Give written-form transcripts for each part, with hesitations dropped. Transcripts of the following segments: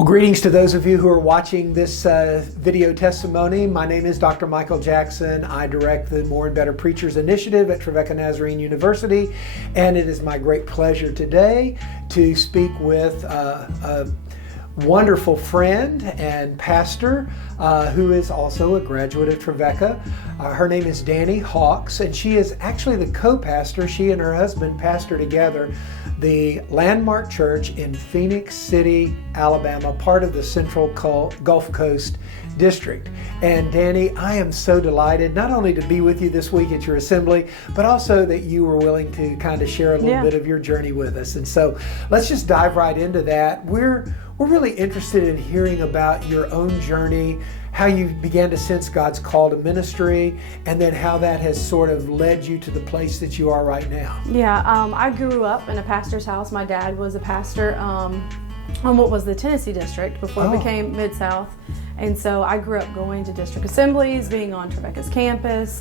Well, greetings to those of you who are watching this video testimony. My name is Dr. Michael Jackson. I direct the More and Better Preachers Initiative at Trevecca Nazarene University, and it is my great pleasure today to speak with a wonderful friend and pastor who is also a graduate of Trevecca. Her name is Dani Hawks, and she is actually the co-pastor. She and her husband pastor together the Landmark Church in Phoenix City, Alabama, part of the Central Gulf Coast District. And Dani, I am so delighted not only to be with you this week at your assembly, but also that you were willing to kind of share a little bit of your journey with us. And so let's just dive right into that. We're really interested in hearing about your own journey, how you began to sense God's call to ministry, and then how that has sort of led you to the place that you are right now. Yeah, I grew up in a pastor's house. My dad was a pastor on what was the Tennessee district before it became Mid-South. And so I grew up going to district assemblies, being on Trevecca's campus,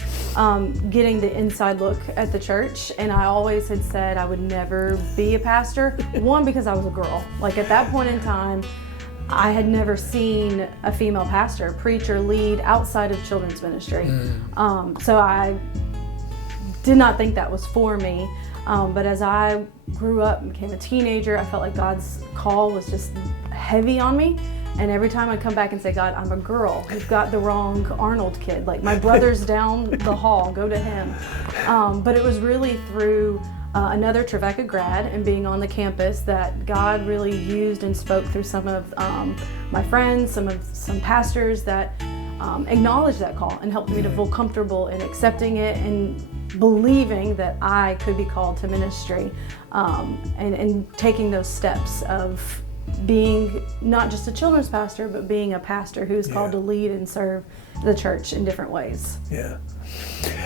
getting the inside look at the church. And I always had said I would never be a pastor. One, because I was a girl. Like at that point in time, I had never seen a female pastor preach or lead outside of children's ministry. So I did not think that was for me. But as I grew up and became a teenager, I felt like God's call was just heavy on me. And every time I come back and say, God, I'm a girl, you've got the wrong Arnold kid. Like my brother's down the hall, go to him. But it was really through another Trevecca grad and being on the campus that God really used and spoke through some of my friends, some pastors that acknowledged that call and helped me to feel comfortable in accepting it and believing that I could be called to ministry and taking those steps of being not just a children's pastor, but being a pastor who's called to lead and serve the church in different ways. Yeah.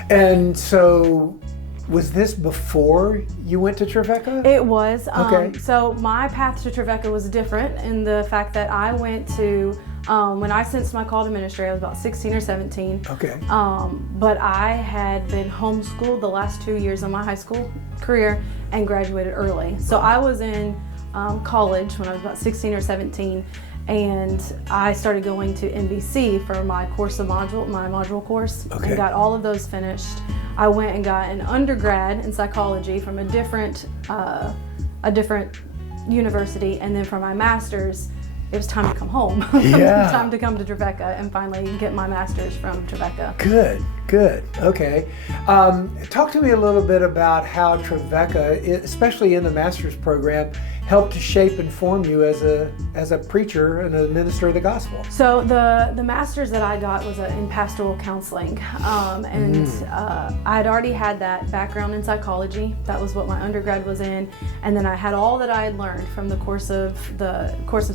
And so was this before you went to Trevecca? It was. Okay. So my path to Trevecca was different in the fact that I went to, when I sensed my call to ministry, I was about 16 or 17. Okay. But I had been homeschooled the last 2 years of my high school career and graduated early. So I was in college when I was about 16 or 17, and I started going to NBC for my module course, and got all of those finished. I went and got an undergrad in psychology from a different university, and then for my master's, it was time to come home. Time to come to Trevecca and finally get my master's from Trevecca. Good. Okay. Talk to me a little bit about how Trevecca, especially in the master's program, helped to shape and form you as a preacher and a minister of the gospel. So the master's that I got was in pastoral counseling, and I had already had that background in psychology. That was what my undergrad was in, and then I had all that I had learned from the course of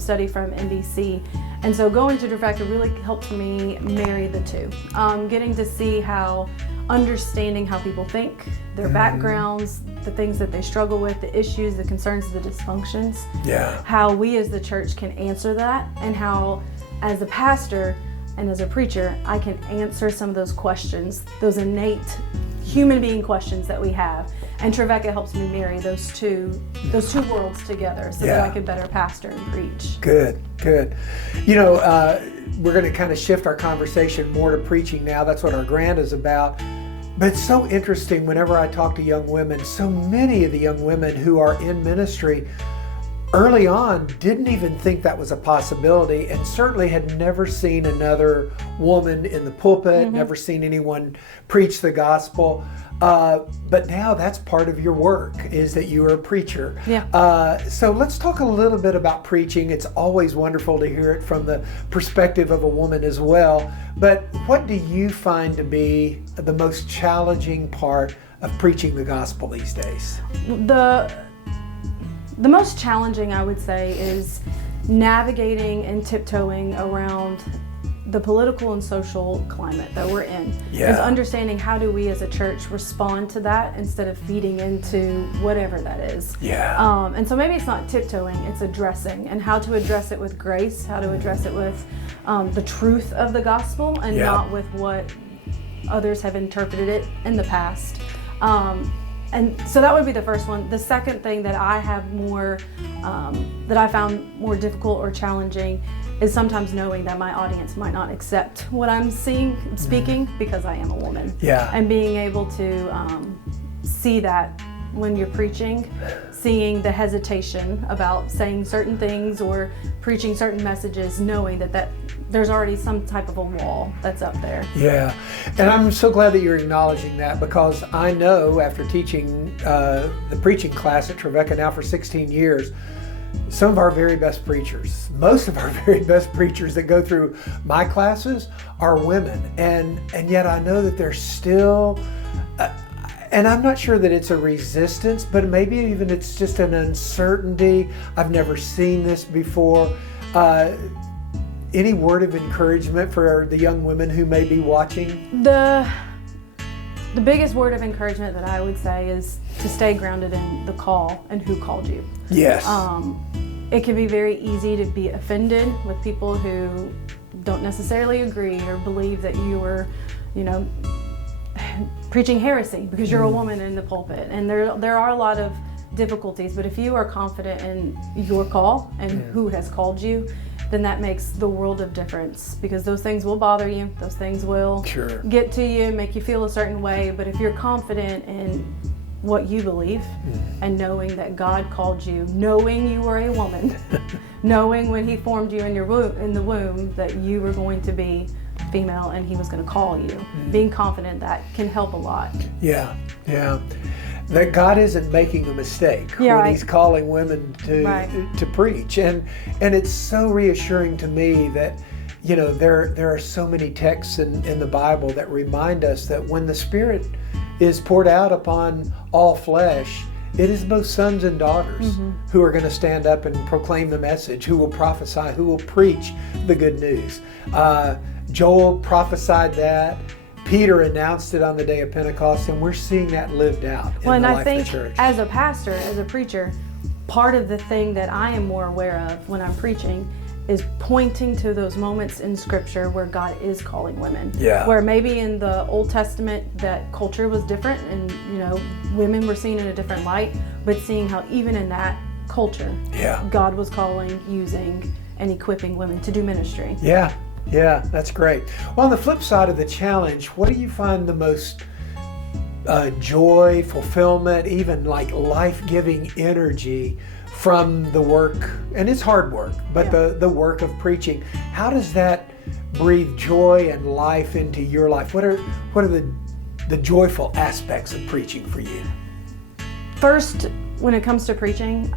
study from NBC. And so going to Trevecca really helped me marry the two, getting to see how understanding how people think, their backgrounds, the things that they struggle with, the issues, the concerns, the dysfunctions, how we as the church can answer that, and how as a pastor and as a preacher, I can answer some of those questions, those innate human being questions that we have. And Trevecca helps me marry those two worlds together so that I could better pastor and preach. Good. You know, we're going to kind of shift our conversation more to preaching now. That's what our grant is about. But it's so interesting whenever I talk to young women, so many of the young women who are in ministry early on didn't even think that was a possibility, and certainly had never seen another woman in the pulpit, never seen anyone preach the gospel. But now that's part of your work, is that you are a preacher. So let's talk a little bit about preaching. It's always wonderful to hear it from the perspective of a woman as well. But what do you find to be the most challenging part of preaching the gospel these days? The most challenging, I would say, is navigating and tiptoeing around the political and social climate that we're in. Is understanding how do we as a church respond to that instead of feeding into whatever that is. And so maybe it's not tiptoeing, it's addressing, and how to address it with grace, how to address it with the truth of the gospel, and not with what others have interpreted it in the past. And so that would be the first one. The second thing that I have more, that I found more difficult or challenging is sometimes knowing that my audience might not accept what I'm speaking because I am a woman. Yeah. And being able to see that when you're preaching, seeing the hesitation about saying certain things or preaching certain messages, knowing that there's already some type of a wall that's up there. Yeah, and I'm so glad that you're acknowledging that, because I know after teaching the preaching class at Trevecca now for 16 years, some of our very best preachers, most of our very best preachers that go through my classes are women. And yet I know that there's still, and I'm not sure that it's a resistance, but maybe even it's just an uncertainty. I've never seen this before. Any word of encouragement for the young women who may be watching? The biggest word of encouragement that I would say is to stay grounded in the call and who called you. Yes. It can be very easy to be offended with people who don't necessarily agree or believe that you were, preaching heresy because you're a woman in the pulpit. And there are a lot of difficulties, but if you are confident in your call and who has called you, then that makes the world of difference, because those things will bother you. Those things will get to you, make you feel a certain way. But if you're confident in what you believe and knowing that God called you, knowing you were a woman, knowing when He formed you in the womb that you were going to be female and He was going to call you, being confident, that can help a lot. Yeah. That God isn't making a mistake when He's calling women to preach. And it's so reassuring to me that, there are so many texts in the Bible that remind us that when the Spirit is poured out upon all flesh, it is both sons and daughters who are going to stand up and proclaim the message, who will prophesy, who will preach the good news. Joel prophesied that. Peter announced it on the day of Pentecost, and we're seeing that lived out in the life of the church. As a pastor, as a preacher, part of the thing that I am more aware of when I'm preaching is pointing to those moments in Scripture where God is calling women. Yeah. Where maybe in the Old Testament that culture was different and, women were seen in a different light, but seeing how even in that culture, God was calling, using, and equipping women to do ministry. Yeah, that's great. Well, on the flip side of the challenge, what do you find the most joy, fulfillment, even like life-giving energy from the work? And it's hard work, but the work of preaching. How does that breathe joy and life into your life? What are the joyful aspects of preaching for you? First, when it comes to preaching,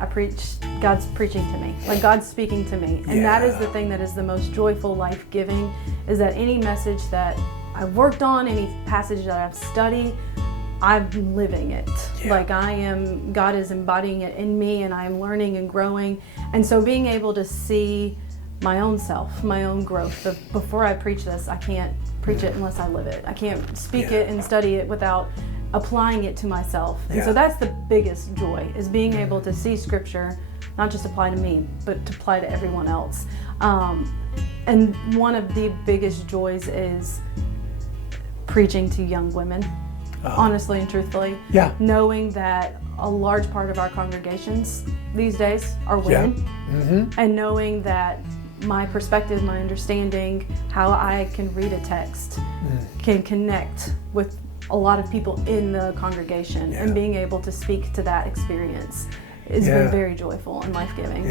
God's preaching to me, like God's speaking to me. And that is the thing that is the most joyful, life-giving, is that any message that I've worked on, any passage that I've studied, I'm living it. Like God is embodying it in me, and I am learning and growing. And so being able to see my own self, my own growth. Before I preach this, I can't preach it unless I live it. I can't speak it and study it without applying it to myself. And so that's the biggest joy, is being able to see Scripture not just apply to me, but to apply to everyone else. And one of the biggest joys is preaching to young women, honestly and truthfully. Knowing that a large part of our congregations these days are women, and knowing that my perspective, my understanding, how I can read a text can connect with a lot of people in the congregation, and being able to speak to that experience has been very joyful and life-giving.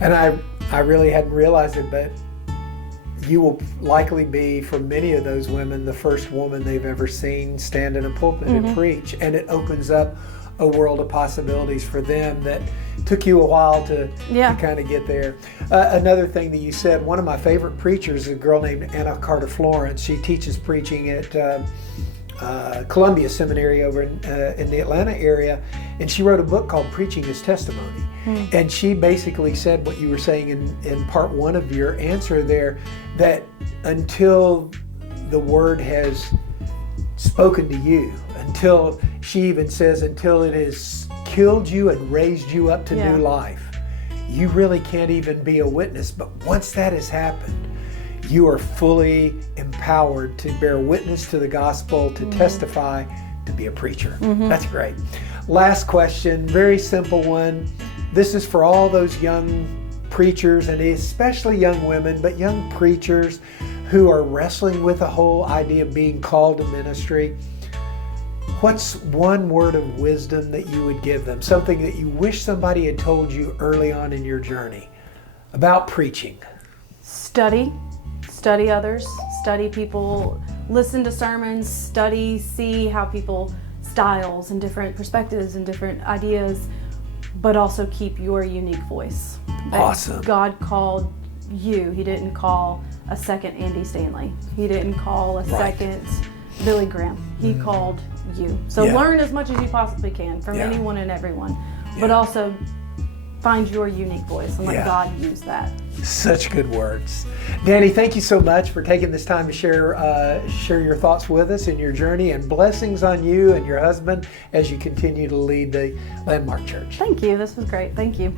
And I really hadn't realized it, but you will likely be, for many of those women, the first woman they've ever seen stand in a pulpit and preach, and it opens up a world of possibilities for them that took you a while to kind of get there. Another thing that you said, one of my favorite preachers is a girl named Anna Carter Florence. She teaches preaching at Columbia Seminary over in the Atlanta area, and she wrote a book called Preaching is Testimony. And she basically said what you were saying in part one of your answer there, that until the Word has spoken to you, until she even says until it has killed you and raised you up to new life, you really can't even be a witness. But once that has happened, you are fully empowered to bear witness to the gospel, to testify, to be a preacher. That's great. last question, very simple one. This is for all those young preachers, and especially young women, but young preachers who are wrestling with the whole idea of being called to ministry. What's one word of wisdom that you would give them? Something that you wish somebody had told you early on in your journey about preaching? Study others, study people, listen to sermons, see how people styles and different perspectives and different ideas, but also keep your unique voice. Awesome. God called you. He didn't call a second Andy Stanley. He didn't call a second Billy Graham. He called you. So learn as much as you possibly can from anyone and everyone, but also find your unique voice and let God use that. Such good words. Dani, thank you so much for taking this time to share your thoughts with us in your journey, and blessings on you and your husband as you continue to lead the Landmark Church. Thank you. This was great. Thank you.